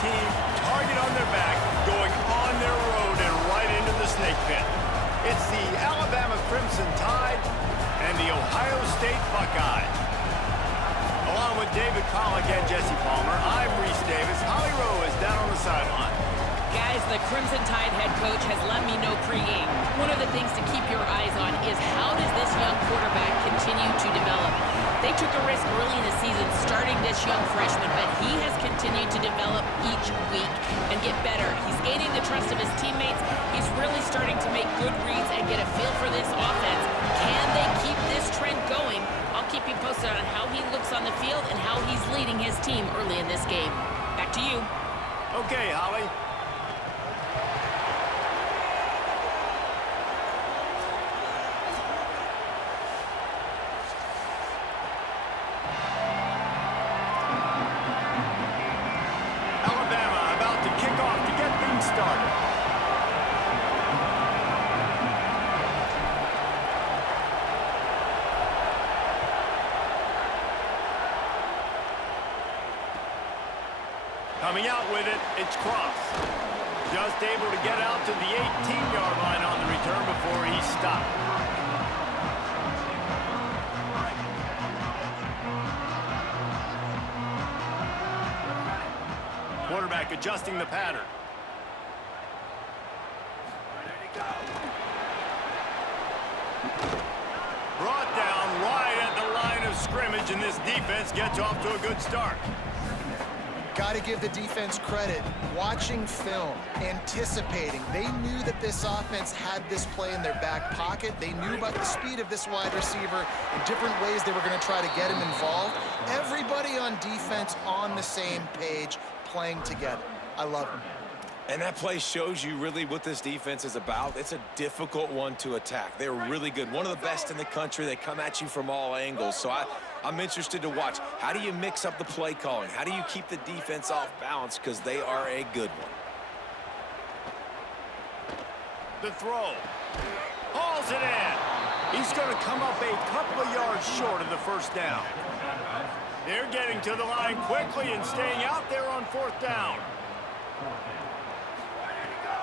team, target on their back, going on their road and right into the snake pit. It's the Alabama Crimson Tide and the Ohio State Buckeyes. Along with David Pollack and Jesse Palmer, I'm Reese Davis. Holly Rowe is down on the sideline. Guys, the Crimson Tide head coach has let me know pregame. One of the things to keep your eyes on is how does this young quarterback continue to develop? They took a risk early in the season starting this young freshman, but he has continued to develop each week and get better. He's gaining the trust of his teammates. He's really starting to make good reads and get a feel for this offense. Can they keep this trend going? I'll keep you posted on how he looks on the field and how he's leading his team early in this game. Back to you. Okay, Holly. Alabama about to kick off to get things started. Coming out with it, it's Cross. Just able to get out to the 18-yard line on the return before he stopped. Quarterback adjusting the pattern. Brought down right at the line of scrimmage, and this defense gets off to a good start. Got to give the defense credit. Watching film, anticipating. They knew that this offense had this play in their back pocket. They knew about the speed of this wide receiver and different ways they were going to try to get him involved. Everybody on defense on the same page, playing together. I love him. And that play shows you really what this defense is about. It's a difficult one to attack. They're really good. One of the best in the country. They come at you from all angles. So I'm interested to watch. How do you mix up the play calling? How do you keep the defense off balance? Because they are a good one. The throw. Hauls it in. He's going to come up a couple of yards short of the first down. They're getting to the line quickly and staying out there on fourth down.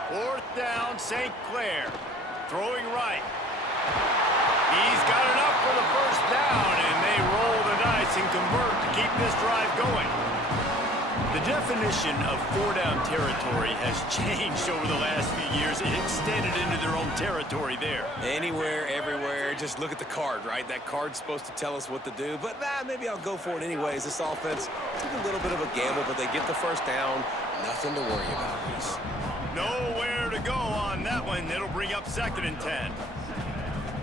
Fourth down, St. Clair. Throwing right. He's got enough for the first down, and they roll the dice and convert to keep this drive going. The definition of four-down territory has changed over the last few years. It extended into their own territory there. Anywhere, everywhere. Just look at the card, right? That card's supposed to tell us what to do, but maybe I'll go for it anyways. This offense took a little bit of a gamble, but they get the first down. Nothing to worry about, Reese. Nowhere to go on that one. It'll bring up 2nd and 10.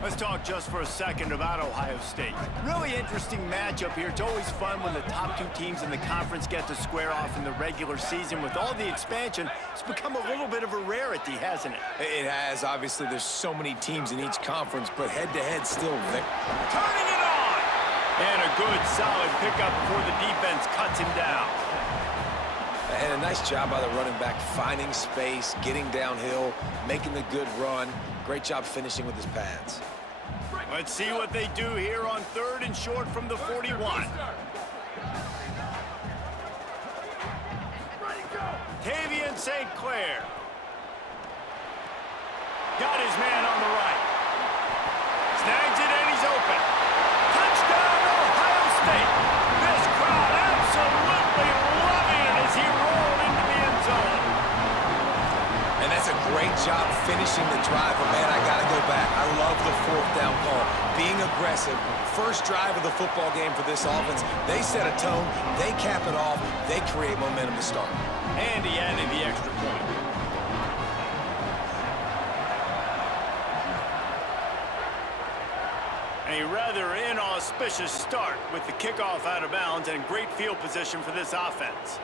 Let's talk just for a second about Ohio State. Really interesting matchup here. It's always fun when the top two teams in the conference get to square off in the regular season. With all the expansion, it's become a little bit of a rarity, hasn't it? It has. Obviously, there's so many teams in each conference, but head-to-head still there. Turning it on! And a good, solid pickup before the defense cuts him down. And a nice job by the running back, finding space, getting downhill, making the good run. Great job finishing with his pads. Let's see what they do here on 3rd and short from the 41. Tavian St. Clair. Got his man on the right. Snags it and he's open. Touchdown, Ohio State. This crowd absolutely loving it as he rolled into the end zone. And that's a great job finishing the drive, but man, I gotta go back. I love the 4th down call. Being aggressive, first drive of the football game for this offense. They set a tone, they cap it off, they create momentum to start. And he added the extra point. A rather inauspicious start with the kickoff out of bounds and great field position for this offense.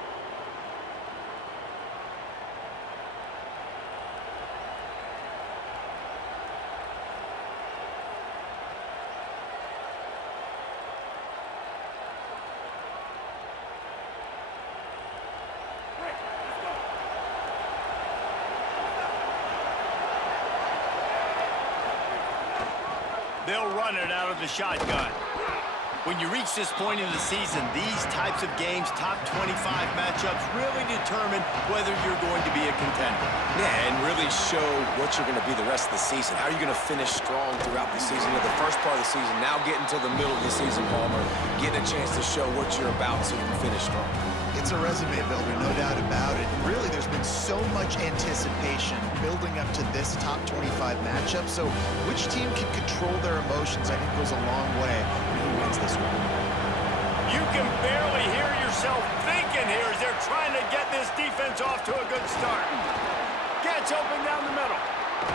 They'll run it out of the shotgun. When you reach this point in the season, these types of games, top 25 matchups, really determine whether you're going to be a contender. Yeah, and really show what you're going to be the rest of the season. How are you going to finish strong throughout the season? At the first part of the season, now getting to the middle of the season, Palmer, getting a chance to show what you're about so you can finish strong. It's a resume builder, no doubt about it. Really, there's been so much anticipation building up to this top 25 matchup. So which team can control their emotions, I think, goes a long way in who wins this one. You can barely hear yourself thinking here as they're trying to get this defense off to a good start. Gets open down the middle.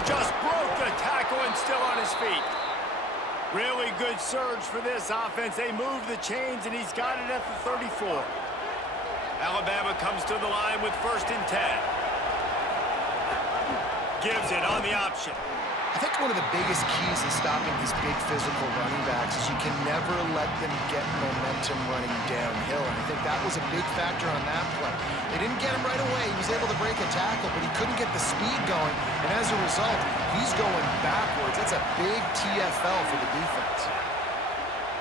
Just broke the tackle and still on his feet. Really good surge for this offense. They move the chains, and he's got it at the 34. Alabama comes to the line with 1st and 10. Gives it on the option. I think one of the biggest keys in stopping these big physical running backs is you can never let them get momentum running downhill. And I think that was a big factor on that play. They didn't get him right away. He was able to break a tackle, but he couldn't get the speed going. And as a result, he's going backwards. That's a big TFL for the defense.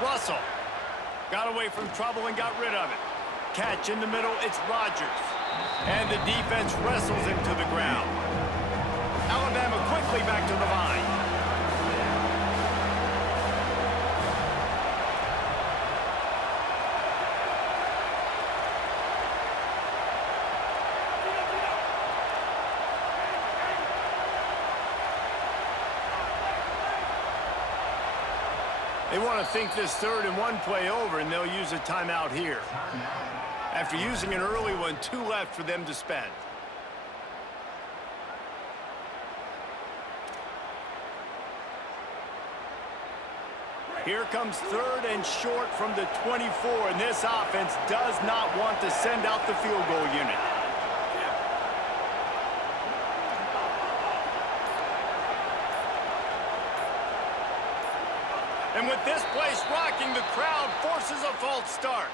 Russell got away from trouble and got rid of it. Catch in the middle, it's Rodgers. And the defense wrestles him to the ground. Alabama quickly back to the line. They want to think this 3rd and 1 play over, and they'll use a timeout here. After using an early one, 2 left for them to spend. Here comes 3rd and short from the 24, and this offense does not want to send out the field goal unit. And with this place rocking, the crowd forces a false start.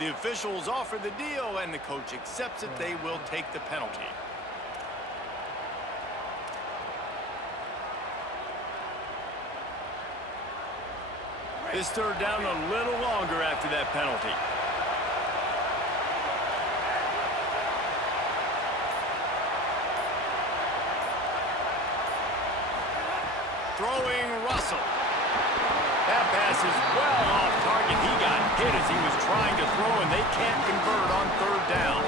The officials offer the deal, and the coach accepts it. They will take the penalty. This 3rd down a little longer after that penalty. Throwing Russell. That pass is well off target. He got hit as he was trying to throw, and they can't convert on 3rd down.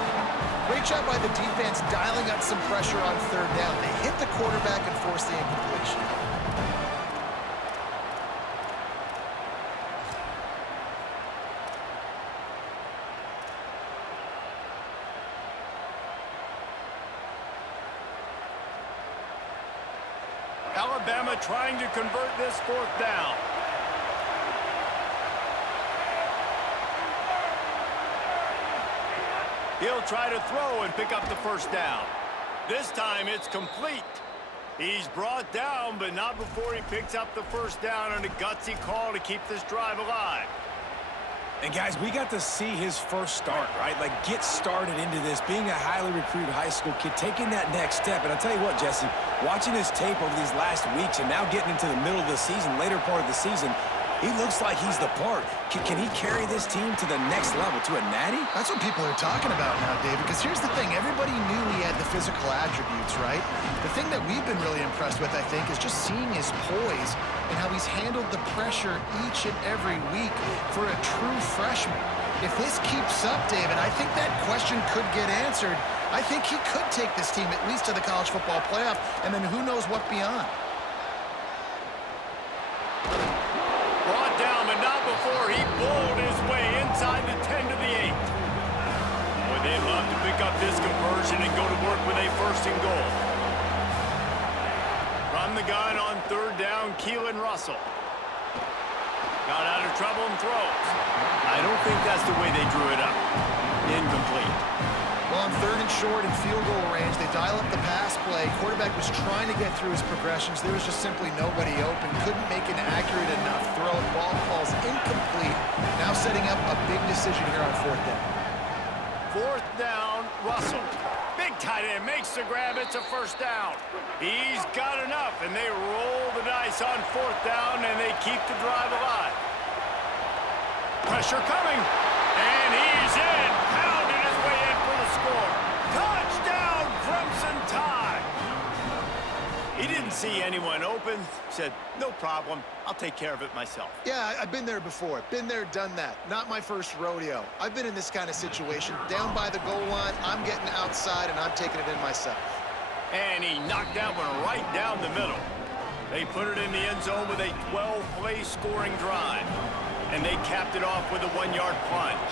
Great job by the defense dialing up some pressure on 3rd down. They hit the quarterback and forced the incompletion. Alabama trying to convert this 4th down. He'll try to throw and pick up the 1st down. This time it's complete. He's brought down, but not before he picks up the 1st down on a gutsy call to keep this drive alive. And guys, we got to see his first start, right? Like, get started into this, being a highly recruited high school kid, taking that next step. And I'll tell you what, Jesse, watching his tape over these last weeks and now getting into the middle of the season, later part of the season, he looks like he's the part. Can he carry this team to the next level, to a natty? That's what people are talking about now, David, because here's the thing. Everybody knew he had the physical attributes, right? The thing that we've been really impressed with, I think, is just seeing his poise and how he's handled the pressure each and every week for a true freshman. If this keeps up, David, I think that question could get answered. I think he could take this team at least to the college football playoff, and then who knows what beyond. Brought down, but not before he bowled his way inside the 10 to the 8. Boy, they love to pick up this conversion and go to work with a 1st and goal. From the gun on 3rd down, Keelan Russell. Got out of trouble and throws. I don't think that's the way they drew it up. Incomplete. Well, on 3rd and short and field goal range, they dial up the pass play. Quarterback was trying to get through his progressions. There was just simply nobody open. Couldn't make an accurate enough throw. Ball falls incomplete. Now setting up a big decision here on 4th down. 4th down, Russell. Big tight end makes the grab. It's a 1st down. He's got enough, and they roll the dice on 4th down, and they keep the drive alive. Pressure coming. And he's in. Pounding his way in for the score. Touchdown, Crimson Tide. He didn't see anyone open. Said, no problem. I'll take care of it myself. Yeah, I've been there before. Been there, done that. Not my first rodeo. I've been in this kind of situation. Down by the goal line, I'm getting outside, and I'm taking it in myself. And he knocked that one right down the middle. They put it in the end zone with a 12-play scoring drive. And they capped it off with a 1-yard plunge.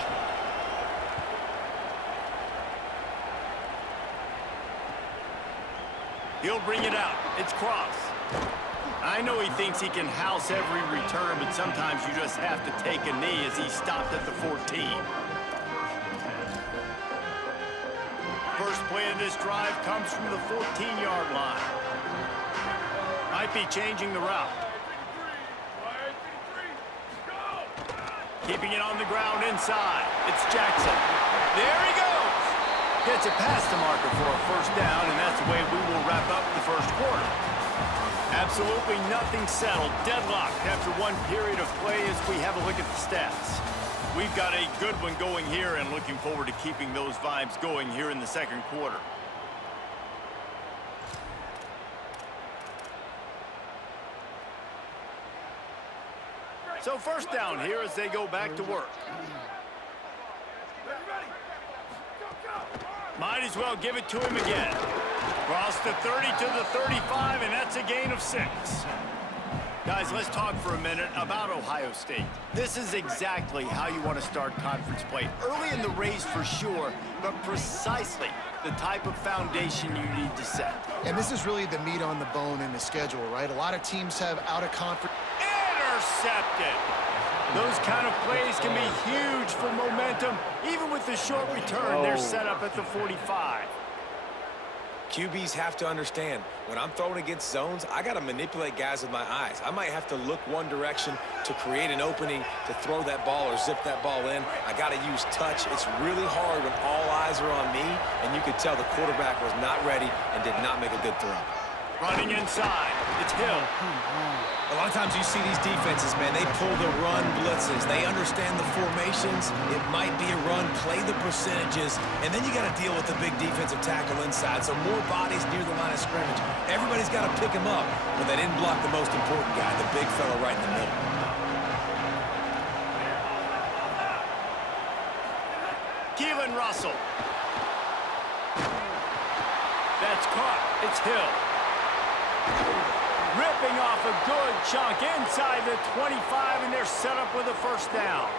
He'll bring it out. It's Cross. I know he thinks he can house every return, but sometimes you just have to take a knee as he stopped at the 14. First play of this drive comes from the 14-yard line. Might be changing the route. Keeping it on the ground inside. It's Jackson. There he goes. Gets it past the marker for a first down, and that's the way we will wrap up the first quarter. Absolutely nothing settled. Deadlocked after one period of play as we have a look at the stats. We've got a good one going here and looking forward to keeping those vibes going here in the second quarter. So first down here as they go back to work. Might as well give it to him again. Cross the 30 to the 35, and that's a gain of 6. Guys, let's talk for a minute about Ohio State. This is exactly how you want to start conference play. Early in the race for sure, but precisely the type of foundation you need to set. And this is really the meat on the bone in the schedule, right? A lot of teams have out-of-conference. Intercepted. Those kind of plays can be huge for momentum. Even with the short return, they're set up at the 45. QBs have to understand, when I'm throwing against zones, I got to manipulate guys with my eyes. I might have to look one direction to create an opening to throw that ball or zip that ball in. I got to use touch. It's really hard when all eyes are on me, and you could tell the quarterback was not ready and did not make a good throw. Running inside. It's Hill. A lot of times you see these defenses, man, they pull the run blitzes. They understand the formations. It might be a run, play the percentages, and then you got to deal with the big defensive tackle inside. So more bodies near the line of scrimmage. Everybody's got to pick him up, but they didn't block the most important guy, the big fella right in the middle. Keelan Russell. That's caught. It's Hill. Ripping off a good chunk inside the 25, and they're set up with a first down.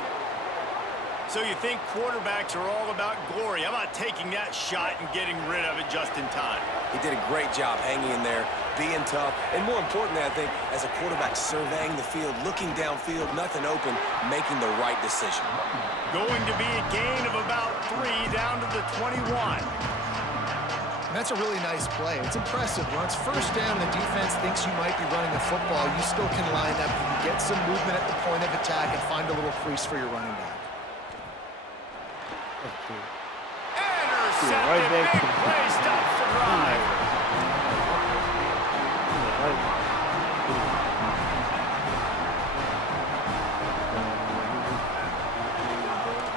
So you think quarterbacks are all about glory. How about taking that shot and getting rid of it just in time? He did a great job hanging in there, being tough, and more importantly, I think, as a quarterback surveying the field, looking downfield, nothing open, making the right decision. Going to be a gain of about 3 down to the 21. And that's a really nice play. It's impressive. Once first down, the defense thinks you might be running the football. You still can line up, you can get some movement at the point of attack and find a little crease for your running back. Intercepted. Right back. Big play stops the drive.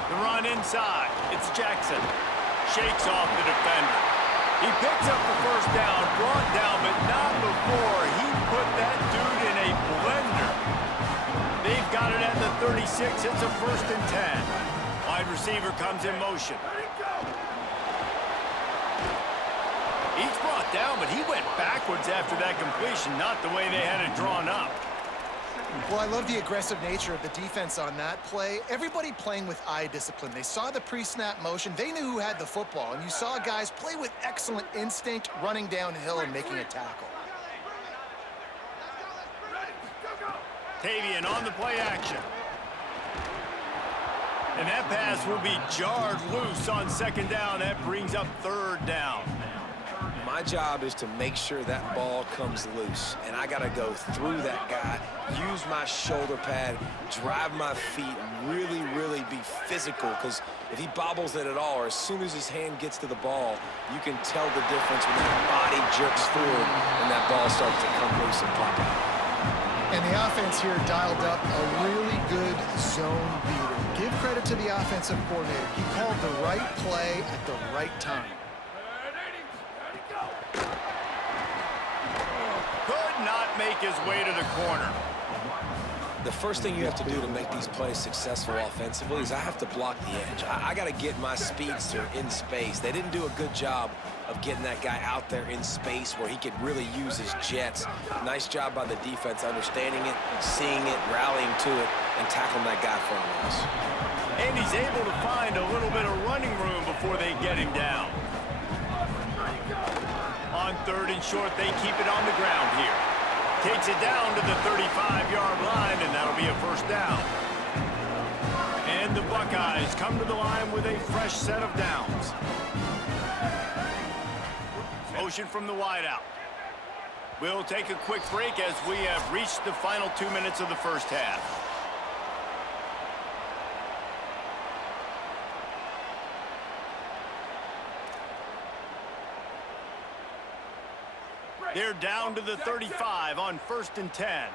The run inside. It's Jackson. Shakes off the defender. He picks up the first down, brought down, but not before he put that dude in a blender. They've got it at the 36. It's a 1st and 10. Wide receiver comes in motion. He's brought down, but he went backwards after that completion, not the way they had it drawn up. Well, I love the aggressive nature of the defense on that play. Everybody playing with eye discipline. They saw the pre-snap motion. They knew who had the football, and you saw guys play with excellent instinct, running downhill and making a tackle. Tavian on the play action. And that pass will be jarred loose on 2nd down. That brings up 3rd down. My job is to make sure that ball comes loose, and I got to go through that guy, use my shoulder pad, drive my feet, really, really be physical, because if he bobbles it at all, or as soon as his hand gets to the ball, you can tell the difference when that body jerks forward and that ball starts to come loose and pop out. And the offense here dialed up a really good zone beater. Give credit to the offensive coordinator. He called the right play at the right time. Could not make his way to the corner. The first thing you have to do to make these plays successful offensively is I have to block the edge. I got to get my speedster in space. They didn't do a good job of getting that guy out there in space where he could really use his jets. Nice job by the defense understanding it, seeing it, rallying to it, and tackling that guy for a loss. And he's able to find a little bit of running room before they get him down. On 3rd and short, they keep it on the ground here. Takes it down to the 35-yard line, and that'll be a first down. And the Buckeyes come to the line with a fresh set of downs. Motion from the wideout. We'll take a quick break as we have reached the final 2 minutes of the first half. They're down to the 35 on 1st and 10.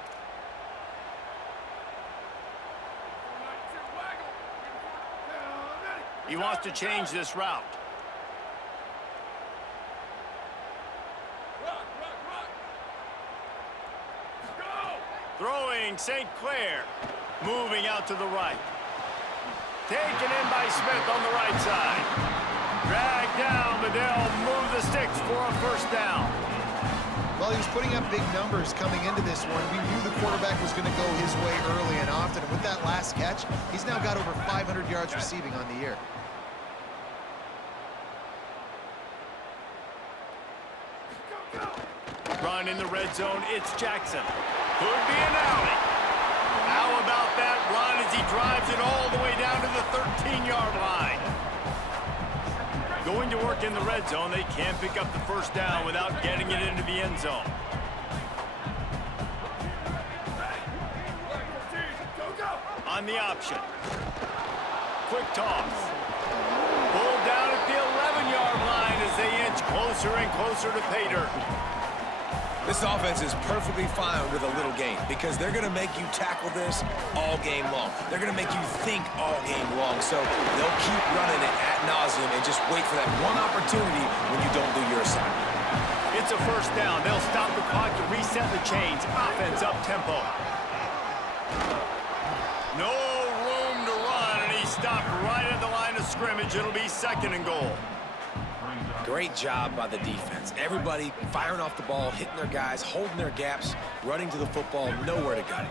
He wants to change this route. Throwing St. Clair. Moving out to the right. Taken in by Smith on the right side. Dragged down, but they'll move the sticks for a first down. Well, he was putting up big numbers coming into this one. We knew the quarterback was going to go his way early and often. And with that last catch, he's now got over 500 yards receiving on the year. Run in the red zone, it's Jackson. Could be an alley. How about that run as he drives it all the way down to the 13-yard line? Going to work in the red zone, they can't pick up the first down without getting it into the end zone. On the option. Quick toss. Pulled down at the 11-yard line as they inch closer and closer to pay dirt. This offense is perfectly fine with a little game because they're going to make you tackle this all game long. They're going to make you think all game long. So they'll keep running it ad nauseum and just wait for that one opportunity when you don't do your assignment. It's a first down. They'll stop the clock to reset the chains. Offense up tempo. No room to run, and he stopped right at the line of scrimmage. It'll be 2nd and goal. Great job by the defense. Everybody firing off the ball, hitting their guys, holding their gaps, running to the football, nowhere to go.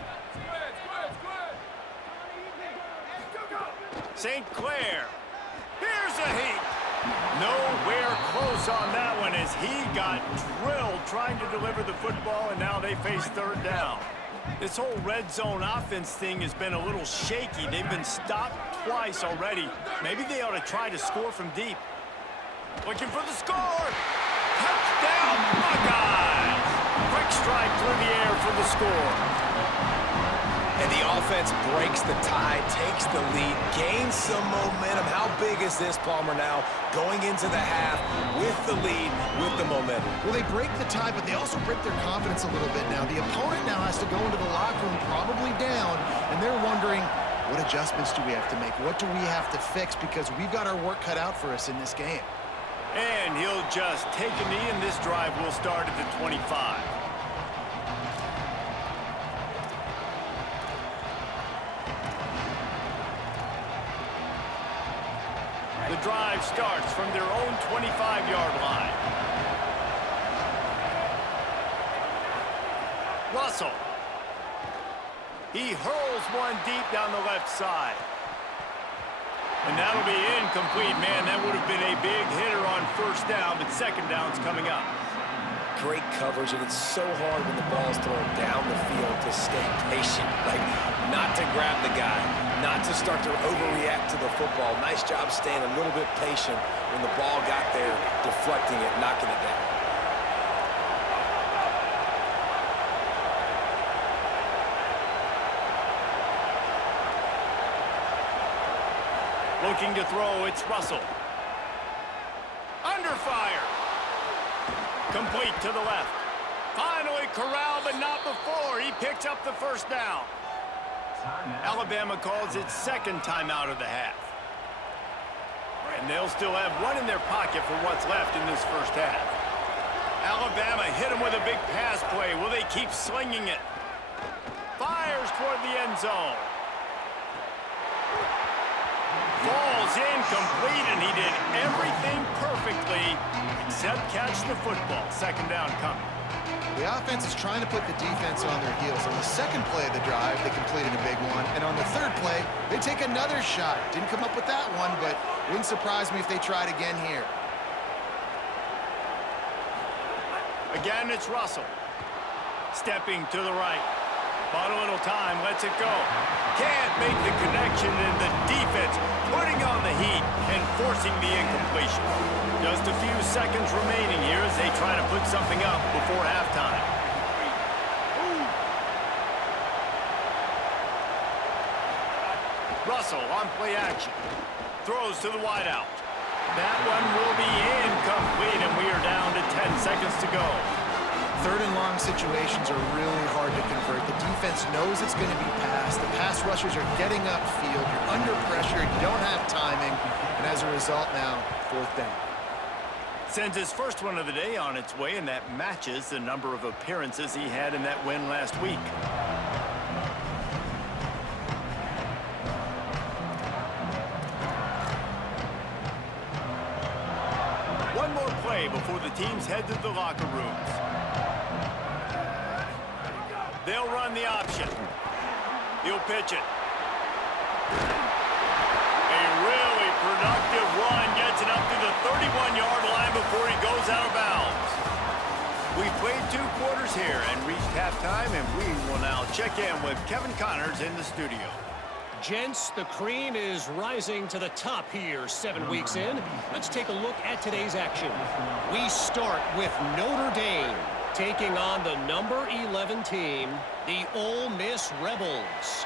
St. Clair. Here's a heat. Nowhere close on that one as he got drilled trying to deliver the football, and now they face 3rd down. This whole red zone offense thing has been a little shaky. They've been stopped twice already. Maybe they ought to try to score from deep. Looking for the score. Touchdown, Buckeyes. Quick strike through the air for the score. And the offense breaks the tie, takes the lead, gains some momentum. How big is this, Palmer, now going into the half with the lead, with the momentum? Well, they break the tie, but they also break their confidence a little bit now. The opponent now has to go into the locker room probably down, and they're wondering, what adjustments do we have to make? What do we have to fix? Because we've got our work cut out for us in this game. And he'll just take a knee, and this drive will start at the 25. The drive starts from their own 25-yard line. Russell. He hurls one deep down the left side. And that'll be incomplete. Man, that would have been a big hitter on 1st down, but 2nd down's coming up. Great coverage, and it's so hard when the ball's thrown down the field to stay patient, like not to grab the guy, not to start to overreact to the football. Nice job staying a little bit patient when the ball got there, deflecting it, knocking it down. Looking to throw, it's Russell. Under fire. Complete to the left. Finally corralled but not before. He picks up the first down. Alabama calls its second timeout of the half. And they'll still have one in their pocket for what's left in this first half. Alabama hit him with a big pass play. Will they keep slinging it? Fires toward the end zone. Falls incomplete, and he did everything perfectly except catch the football. Second down coming. The offense is trying to put the defense on their heels. On the second play of the drive, they completed a big one. And on the third play, they take another shot. Didn't come up with that one, but wouldn't surprise me if they tried again here. Again, it's Russell. Stepping to the right. Bought a little time, lets it go. Can't make the connection, and the defense putting on the heat and forcing the incompletion. Just a few seconds remaining here as they try to put something up before halftime. Russell on play action. Throws to the wideout. That one will be incomplete, and we are down to 10 seconds to go. Third and long situations are really hard to convert. The defense knows it's going to be passed. The pass rushers are getting upfield. You're under pressure. You don't have timing. And as a result now, fourth down. Sends his first one of the day on its way, and that matches the number of appearances he had in that win last week. One more play before the teams head to the locker rooms. They'll run the option. He'll pitch it. A really productive run gets it up to the 31-yard line before he goes out of bounds. We've played 2 quarters here and reached halftime, and we will now check in with Kevin Connors in the studio. Gents, the cream is rising to the top here 7 weeks in. Let's take a look at today's action. We start with Notre Dame taking on the number 11 team, the Ole Miss Rebels.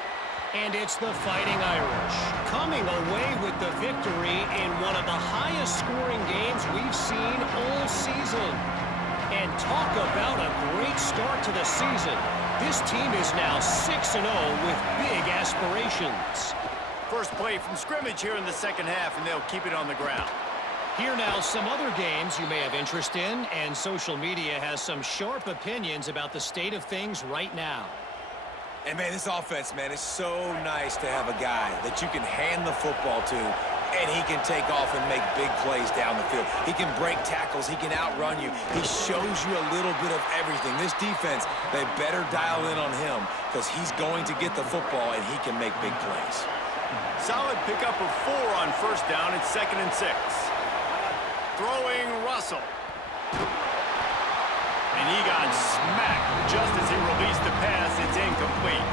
And it's the Fighting Irish coming away with the victory in one of the highest scoring games we've seen all season. And talk about a great start to the season. This team is now 6-0 with big aspirations. First play from scrimmage here in the second half, and they'll keep it on the ground. Here now some other games you may have interest in, and social media has some sharp opinions about the state of things right now. And, man, this offense, man, is so nice to have a guy that you can hand the football to, and he can take off and make big plays down the field. He can break tackles. He can outrun you. He shows you a little bit of everything. This defense, they better dial in on him because he's going to get the football, and he can make big plays. Solid pickup of 4 on first down. It's 2nd and 6. Throwing Russell. And he got smacked just as he released the pass. It's incomplete.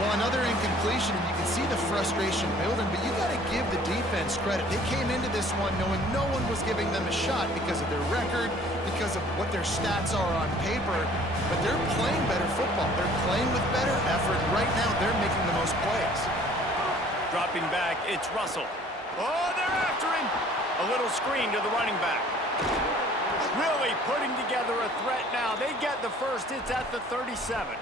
Well, another incompletion, and you can see the frustration building, but you got to give the defense credit. They came into this one knowing no one was giving them a shot because of their record, because of what their stats are on paper, but they're playing better football. They're playing with better effort. Right now, they're making the most plays. Dropping back, it's Russell. Oh, they're after him. A little screen to the running back. Really putting together a threat now. They get the first. It's at the 37.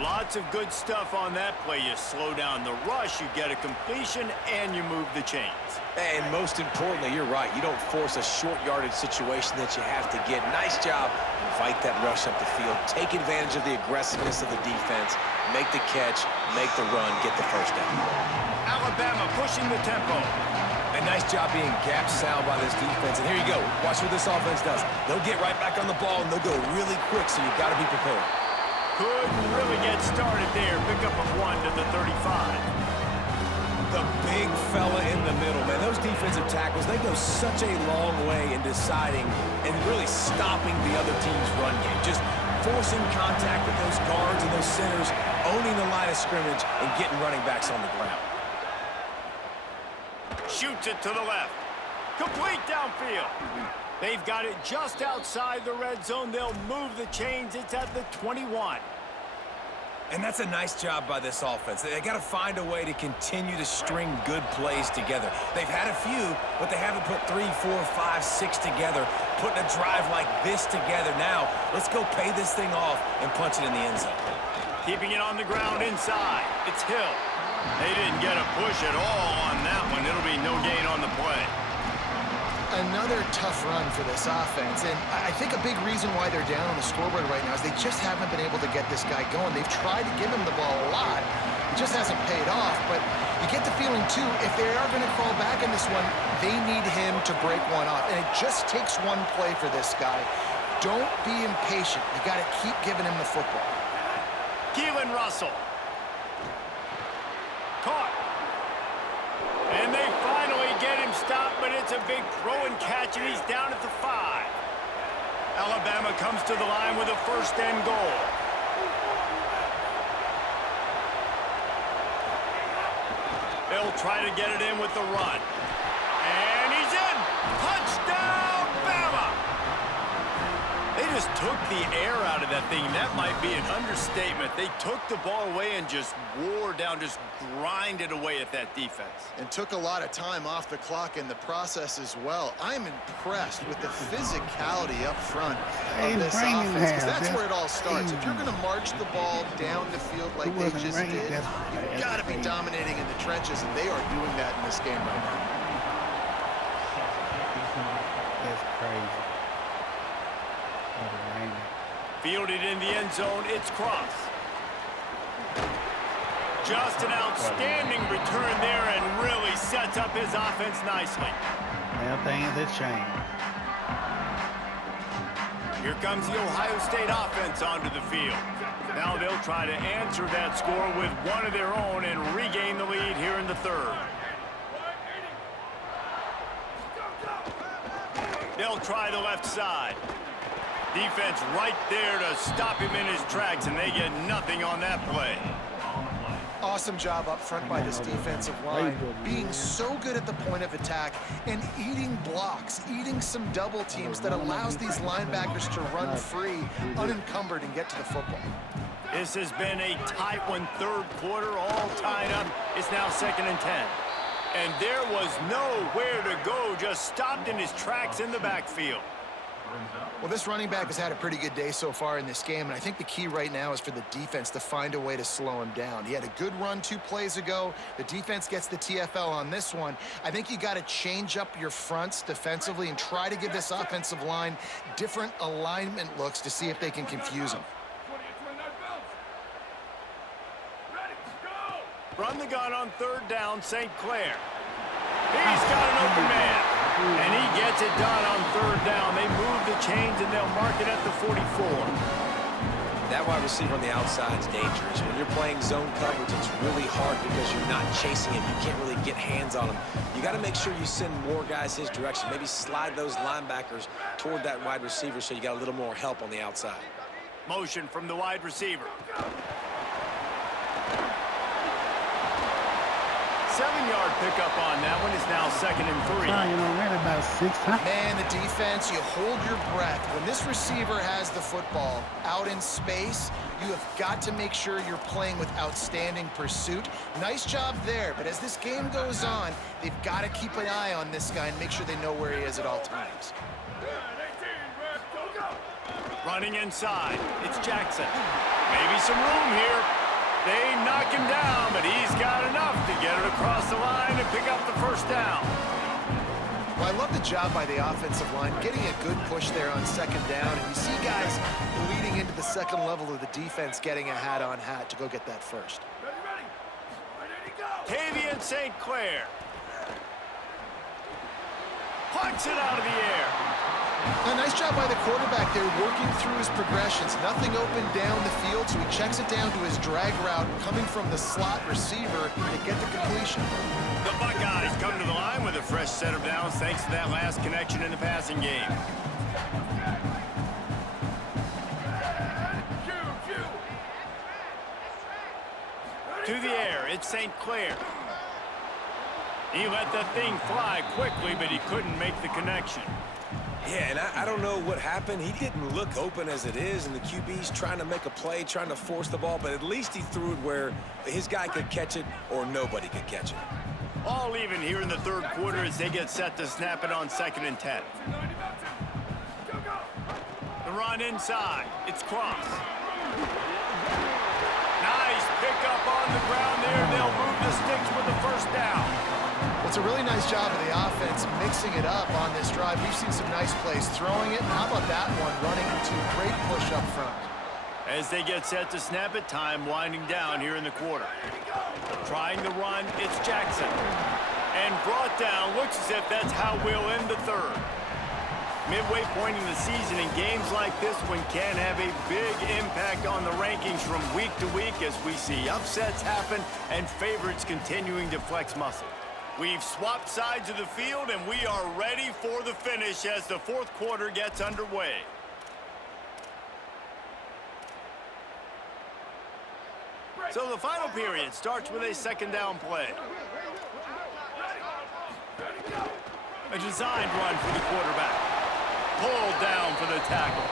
Lots of good stuff on that play. You slow down the rush, you get a completion, and you move the chains. And most importantly, you're right. You don't force a short yardage situation that you have to get. Nice job. Fight that rush up the field. Take advantage of the aggressiveness of the defense. Make the catch, make the run, get the first down. Alabama pushing the tempo. A nice job being gap sound by this defense. And here you go. Watch what this offense does. They'll get right back on the ball, and they'll go really quick, so you've got to be prepared. Couldn't really get started there. Pickup of 1 to the 35. The big fella in the middle, man. Those defensive tackles, they go such a long way in deciding and really stopping the other team's run game. Just forcing contact with those guards and those centers, owning the line of scrimmage, and getting running backs on the ground. Shoots it to the left. Complete downfield. They've got it just outside the red zone. They'll move the chains. It's at the 21. And that's a nice job by this offense. They got to find a way to continue to string good plays together. They've had a few, but they haven't put 3, 4, 5, 6 together. putting a drive like this together. Now, let's go pay this thing off and punch it in the end zone. Keeping it on the ground inside. It's Hill. They didn't get a push at all on that one. It'll be no gain on the play. Another tough run for this offense, and I think a big reason why they're down on the scoreboard right now is they just haven't been able to get this guy going. They've tried to give him the ball a lot. It just hasn't paid off, but you get the feeling, too, if they are going to crawl back in this one, they need him to break one off, and it just takes one play for this guy. Don't be impatient. You got to keep giving him the football. Keelan Russell. Caught. And they finally get him stopped, but it's a big throw and catch, and he's down at the 5. Alabama comes to the line with a first and goal. They'll try to get it in with the run. And he's in! Touchdown, Bama! They just took the air out of that thing. That might be an understatement. They took the ball away and just wore down, just grinded away at that defense. And took a lot of time off the clock in the process as well. I'm impressed with the physicality up front of this offense, because that's where it all starts. If you're going to march the ball down the field like they just did, you've got to be dominating in the trenches, and they are doing that in this game right now. That's crazy. Fielded in the end zone, it's Cross. Just an outstanding return there and really sets up his offense nicely. Well, things have changed. Here comes the Ohio State offense onto the field. Now they'll try to answer that score with one of their own and regain the lead here in the third. They'll try the left side. Defense right there to stop him in his tracks, and they get nothing on that play. Awesome job up front by this defensive line, being so good at the point of attack and eating blocks, eating some double teams that allows these linebackers to run free, unencumbered, and get to the football. This has been a tight one, third quarter, all tied up. It's now 2nd and 10. And there was nowhere to go, just stopped in his tracks in the backfield. Well, this running back has had a pretty good day so far in this game, and I think the key right now is for the defense to find a way to slow him down. He had a good run 2 plays ago. The defense gets the TFL on this one. I think you got to change up your fronts defensively and try to give this offensive line different alignment looks to see if they can confuse him. Run the gun on 3rd down, St. Clair. He's got an open man. And he gets it done on 3rd down. They move the chains, and they'll mark it at the 44. That wide receiver on the outside is dangerous. When you're playing zone coverage, it's really hard because you're not chasing him. You can't really get hands on him. You got to make sure you send more guys his direction. Maybe slide those linebackers toward that wide receiver so you got a little more help on the outside. Motion from the wide receiver. 7-yard pickup on that one. Is now 2nd and 3. Ran about 6 times. Man, the defense, you hold your breath. When this receiver has the football out in space, you have got to make sure you're playing with outstanding pursuit. Nice job there, but as this game goes on, they've got to keep an eye on this guy and make sure they know where he is at all times. Running inside, it's Jackson. Maybe some room here. They knock him down, but he's got enough to get it across the line and pick up the 1st down. Well, I love the job by the offensive line, getting a good push there on 2nd down, and you see guys leading into the 2nd level of the defense getting a hat-on-hat to go get that 1st. Tavian St. Clair. Punts it out of the air. A nice job by the quarterback there, working through his progressions. Nothing open down the field, so he checks it down to his drag route coming from the slot receiver to get the completion. The Buckeyes come to the line with a fresh set of downs thanks to that last connection in the passing game. To the air, it's St. Clair. He let that thing fly quickly, but he couldn't make the connection. Yeah, and I don't know what happened. He didn't look open as it is, and the QB's trying to make a play, trying to force the ball, but at least he threw it where his guy could catch it or nobody could catch it. All even here in the 3rd quarter as they get set to snap it on 2nd and 10. The run inside. It's Cross. Nice pickup on the ground there. They'll move the sticks with the first down. Well, it's a really nice job of the offense mixing it up on this drive. We've seen some nice plays throwing it. How about that one running into great push up front? As they get set to snap it, time winding down here in the quarter. Trying the run, it's Jackson. And brought down, looks as if that's how we'll end the third. Midway point in the season, in games like this one can have a big impact on the rankings from week to week as we see upsets happen and favorites continuing to flex muscle. We've swapped sides of the field and we are ready for the finish as the fourth quarter gets underway. So the final period starts with a second down play. A designed run for the quarterback. Pulled down for the tackle.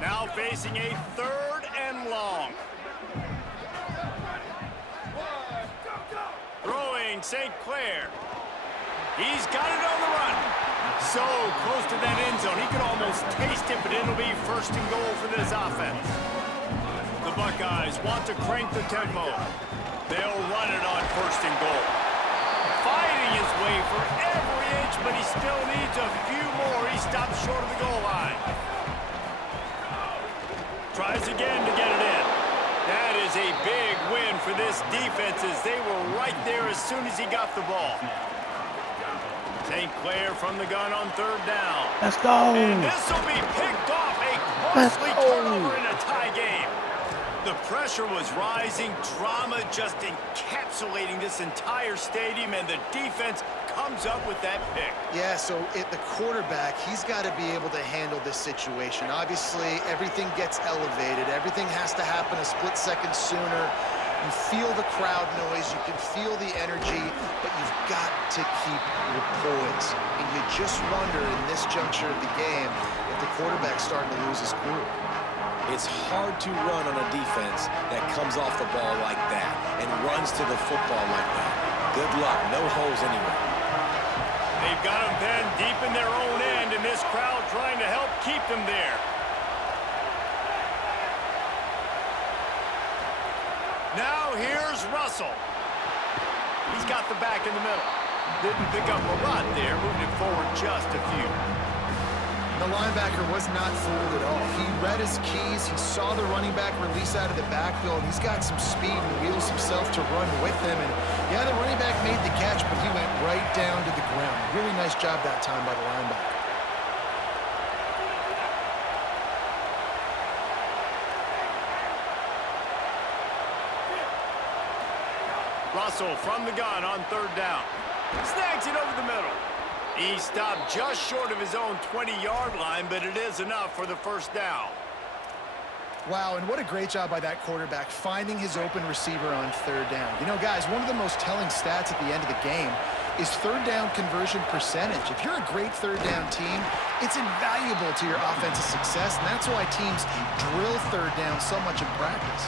Now facing a third and long. Throwing St. Clair. He's got it on the run. So close to that end zone. He could almost taste it, but it'll be first and goal for this offense. The Buckeyes want to crank the tempo. They'll run it on first and goal. Fighting his way for every inch, but he still needs a few more. He stops short of the goal line. Tries again to get it in. That is a big win for this defense as they were right there as soon as he got the ball. St. Clair from the gun on third down. Let's go. And this will be picked off. A costly turnover in a tie game. The pressure was rising. Drama just encapsulating this entire stadium, and the defense comes up with that pick. Yeah, so the quarterback, he's got to be able to handle this situation. Obviously, everything gets elevated. Everything has to happen a split second sooner. You feel the crowd noise, you can feel the energy, but you've got to keep your poise. And you just wonder in this juncture of the game if the quarterback's starting to lose his cool. It's hard to run on a defense that comes off the ball like that and runs to the football like that. Good luck, no holes anywhere. They've got them penned deep in their own end, and this crowd trying to help keep them there. Now here's Russell. He's got the back in the middle. Didn't pick up a lot there, moved it forward just a few. The linebacker was not fooled at all. He read his keys, he saw the running back release out of the backfield. He's got some speed and wheels himself to run with him. And yeah, the running back made the catch, but he went right down to the ground. Really nice job that time by the linebacker. Russell from the gun on third down. Snags it over the middle. He stopped just short of his own 20-yard line, but it is enough for the first down. Wow, and what a great job by that quarterback finding his open receiver on third down. You know, guys, one of the most telling stats at the end of the game is third down conversion percentage. If you're a great third down team, it's invaluable to your offensive success, and that's why teams drill third down so much in practice.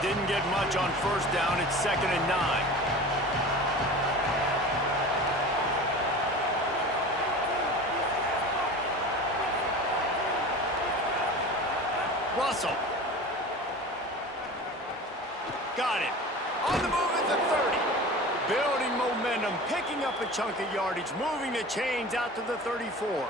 Didn't get much on first down. It's 2nd and 9. Russell. Got it. On the move at the 30. Building momentum, picking up a chunk of yardage, moving the chains out to the 34.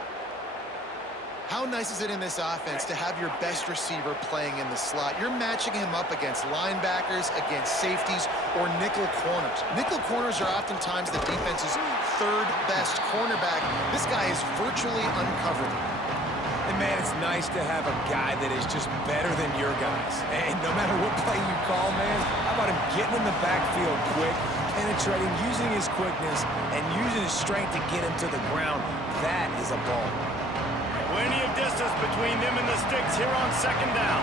How nice is it in this offense to have your best receiver playing in the slot? You're matching him up against linebackers, against safeties, or nickel corners. Nickel corners are oftentimes the defense's third best cornerback. This guy is virtually uncoverable. And man, it's nice to have a guy that is just better than your guys. And no matter what play you call, man, how about him getting in the backfield quick, penetrating, using his quickness, and using his strength to get him to the ground. That is a ball. Plenty of distance between them and the sticks here on second down.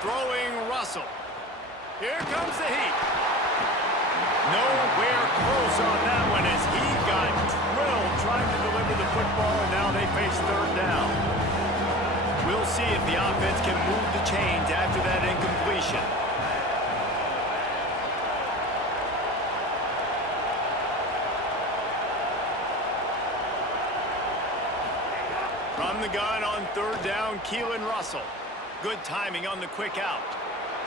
throwing Russell. Here comes the heat. Nowhere close on that one as he got drilled trying to deliver the football, and now they face third down. We'll see if the offense can move the chains after that incompletion. From the gun on third down, Keelan Russell. Good timing on the quick out.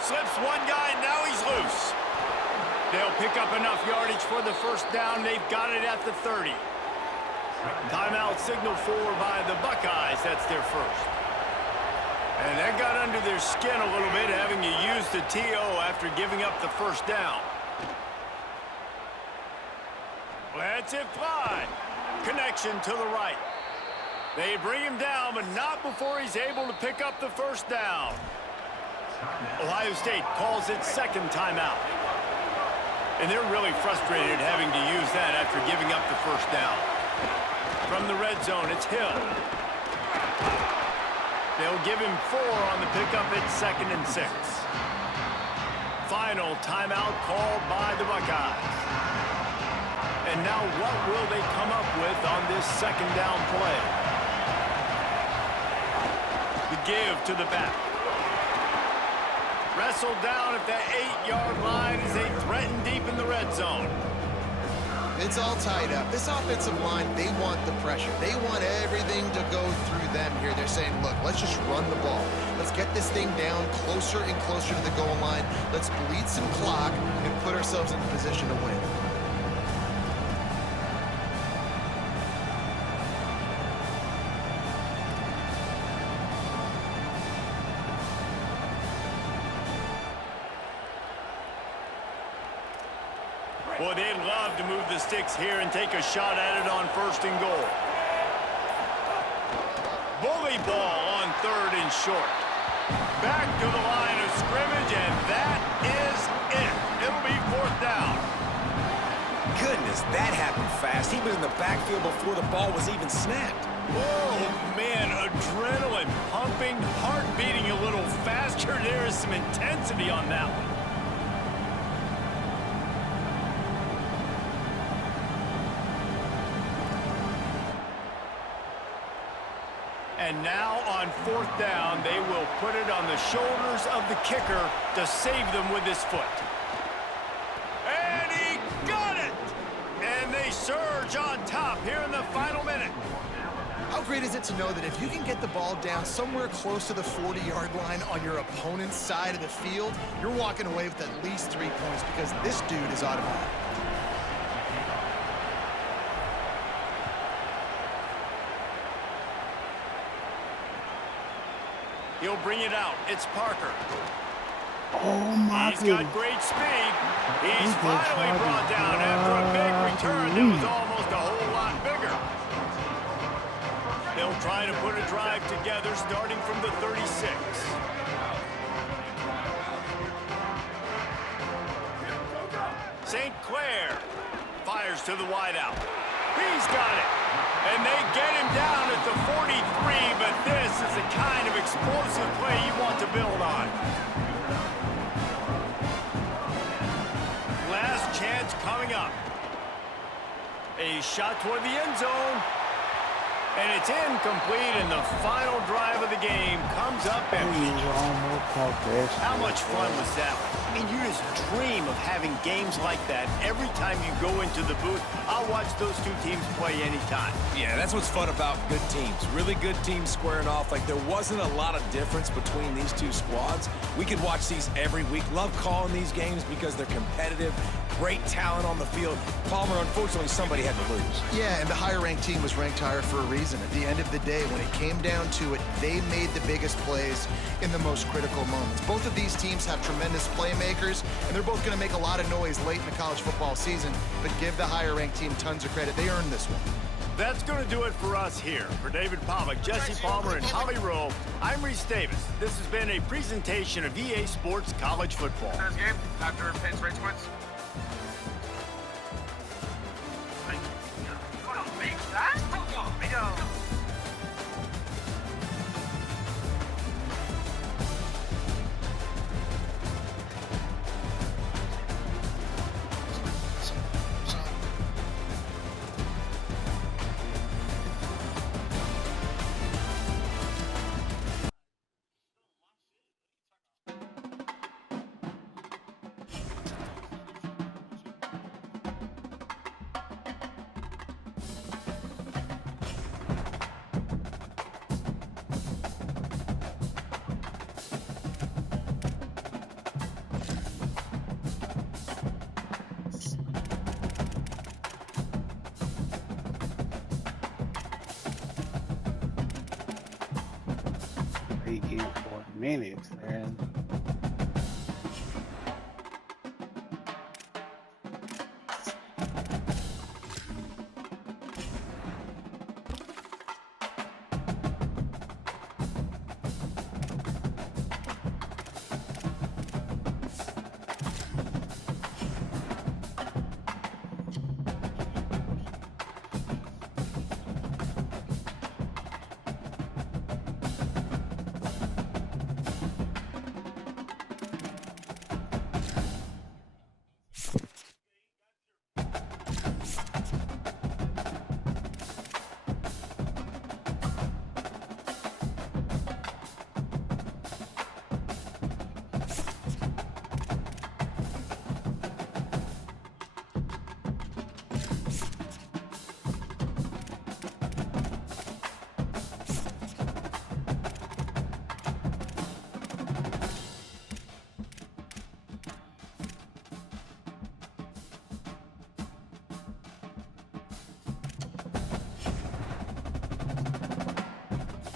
Slips one guy, now he's loose. They'll pick up enough yardage for the first down. They've got it at the 30. Timeout signaled for by the Buckeyes. That's their first. And that got under their skin a little bit, having to use the TO after giving up the first down. Lets it fly. Connection to the right. They bring him down, but not before he's able to pick up the first down. Ohio State calls its second timeout. And they're really frustrated having to use that after giving up the first down. From the red zone, it's Hill. They'll give him 4 on the pickup at 2nd and 6. Final timeout called by the Buckeyes. And now what will they come up with on this second down play? The give to the back. Wrestled down at the 8-yard line as they threaten deep in the red zone. It's all tied up. This offensive line, they want the pressure. They want everything to go through them here. They're saying, look, let's just run the ball. Let's get this thing down closer and closer to the goal line. Let's bleed some clock and put ourselves in a position to win. Boy, they'd love to move the sticks here and take a shot at it on 1st and goal. Bully ball on 3rd and short. Back to the line of scrimmage, and that is it. It'll be 4th down. Goodness, that happened fast. He was in the backfield before the ball was even snapped. Oh, man, adrenaline pumping, heart beating a little faster. There is some intensity on that one. And now on 4th down, they will put it on the shoulders of the kicker to save them with his foot. And he got it! And they surge on top here in the final minute. How great is it to know that if you can get the ball down somewhere close to the 40-yard line on your opponent's side of the field, you're walking away with at least 3 points because this dude is automatic. He'll bring it out. It's Parker. Oh my He's goodness. got great speed. He's He's been finally charging. brought down after a big return that was almost a whole lot bigger. They'll try to put a drive together starting from the 36. St. Clair fires to the wideout. He's got it. And they get him down at the 43, but this is the kind of explosive play you want to build on. Last chance coming up. A shot toward the end zone. And it's incomplete, and the final drive of the game comes up empty. How much fun was that? I mean, you just dream of having games like that every time you go into the booth. I'll watch those two teams play anytime. Yeah, that's what's fun about good teams. Really good teams squaring off. Like, there wasn't a lot of difference between these two squads. We could watch these every week. Love calling these games because they're competitive. Great talent on the field. Palmer, unfortunately, somebody had to lose. Yeah, and the higher-ranked team was ranked higher for a reason. At the end of the day, when it came down to it, they made the biggest plays in the most critical moments. Both of these teams have tremendous playmakers, and they're both going to make a lot of noise late in the college football season, but give the higher-ranked team tons of credit. They earned this one. That's going to do it for us here. For David Pollack, Jesse Palmer, and Holly Rowe, I'm Reese Davis. This has been a presentation of EA Sports College Football. Game after Penn Rich wins. minutes, man.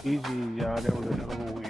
GG, y'all. That was another one win.